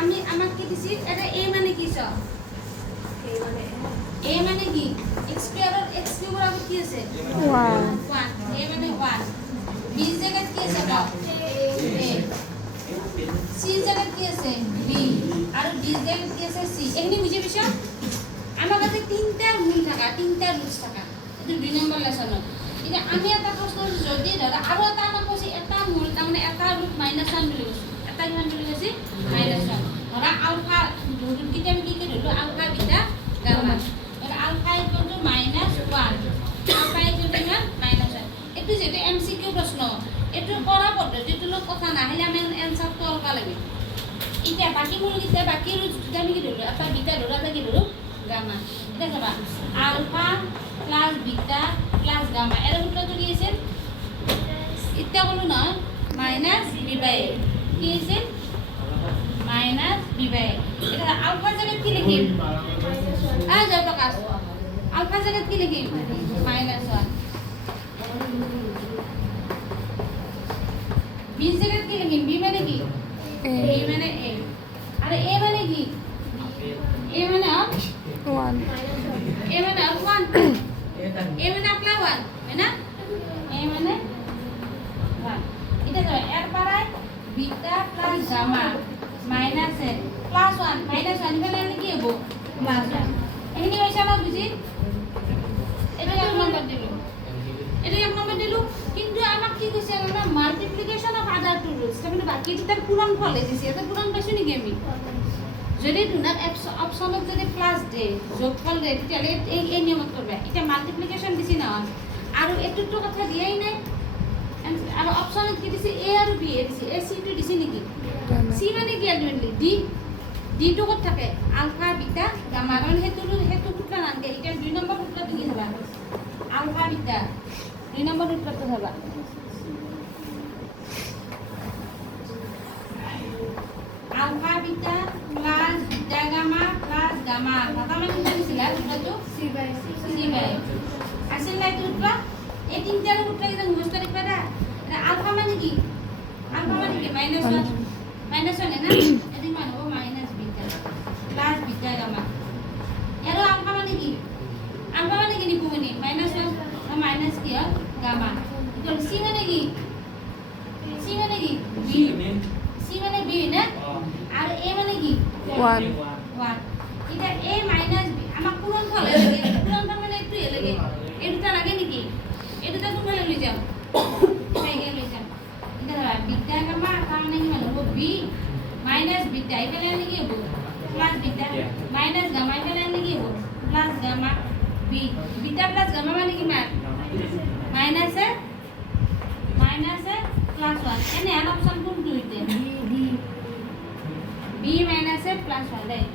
আমি আমাক কি দিছি এটা a মানে কি চ a মানে কি x স্কয়াৰৰ x কিউবৰ আগত কি আছে 1 a মানে 1 b জায়গাত কি আছে a c জায়গাত কি আছে b আৰু d জায়গাত কি আছে c এখিনি বুজি পাইছো আমাৰ কাছে তিনটা মূল থাকা তিনটা ৰুটস থাকা এটো 2 নম্বৰ লেসনত এটা আমি এটা প্ৰশ্ন যদি ধৰা আৰু এটা আমাক কৈছে এটা মূল তাৰ মানে এটা ৰুট -1 বুলি কৈছে এটা কিমান বুলি কৈছে -1 ধৰা আলফা ৰুট কিটা আমি কি ধৰিলো আলফা বিটা গামা ধৰা alpha equal to -1 alpha equal to -1 এটো যেটো এমসিকিউ প্রশ্ন এটো কৰা পদ্ধতিটো লক কথা না হলে আমি এনসার তো অলকা লাগে এটা বাকি মূল কিটা বাকি রুট কিটা আমি কি ধৰিলো আলফা বিটা ধৰা এটা কি ধৰো গামা এটা চাবা alpha plus beta plus gamma এর সূত্রটো কি আছে এটা হলো না মাইনাস বি বাই কি আছে মাইনাস বি বাই এটা আলফা জায়গায় কি লিখিম যাও প্রকাশ আলফা জায়গায় কি লিখিম -1 বি জায়গায় কি লিখিম বি মানে কি বি মানে a আর a মানে কি a মানে 1 a মানে 1 a মানে আপলা 1 है ना a মানে 1 এটা তো এর পারায় বিটা প্লাস গামা মাইনাস এ প্লাস 1 মাইনাস 1 মানে কি হবে প্লাস 1 এখানে হইছে না বুঝি এটা এক নম্বর দিলু এটা এক নম্বর দিলু কিন্তু আমাক কি কইছে আমরা multiplication of other two roots মানে বাকি দুটার পূরণ ফলে দিছি এটা পূরণ পাইছো নি আমি যদি দুনার অপশনত যদি প্লাস দে যোগফল দে তাহলে এই নিয়মত করবে এটা মাল্টিপ্লিকেশন দিছি না আর এটুটো কথা দিয়াই নাই আর অপশনত কি দিছি a আর b এ দিছি a c টু দিছি নাকি c মানে কি আলটিমেটলি d টু কত থাকে আলফা বিটা গামা কারণ হেতু সূত্র নানকে এটা 2 নম্বৰ সূত্ৰটো কি হবা আলফা বিটা 2 নম্বৰ সূত্রটো হবা alpha beta plus beta gamma plus gamma কথা মানে কি দিছিল সূত্রটো c বাই আসল নাই সূত্র এই তিনটার সূত্র কি মুখস্থ রাখবা না আলফা মানে কি -1 -1 না এদি মানে হবে minus beta plus beta gamma এর আলফা মানে কি নিবো মানে -1 মাইনাস কি গামা তো c মানে কি b c মানে b না আর a মানে কি 1 এটা a মাইনাস b আমাক পূরণ ফল লাগে পূরণ ফল মানে একটু লাগে এটা লাগে নাকি এটা তো তোমরা লই যাও তাই গেল লই যাও এটা ধরা বিটা গামা কারণে কি মানে হবে b মাইনাস বিটা এখানে কি হবে প্লাস বিটা মাইনাস গামা এখানে কি হবে plus gamma b beta plus gamma মানে কি মান মাইনাস এ প্লাস 1 এনে আর অপশন কোনটো হইতে b মাইনাস এ প্লাস 1 রাইট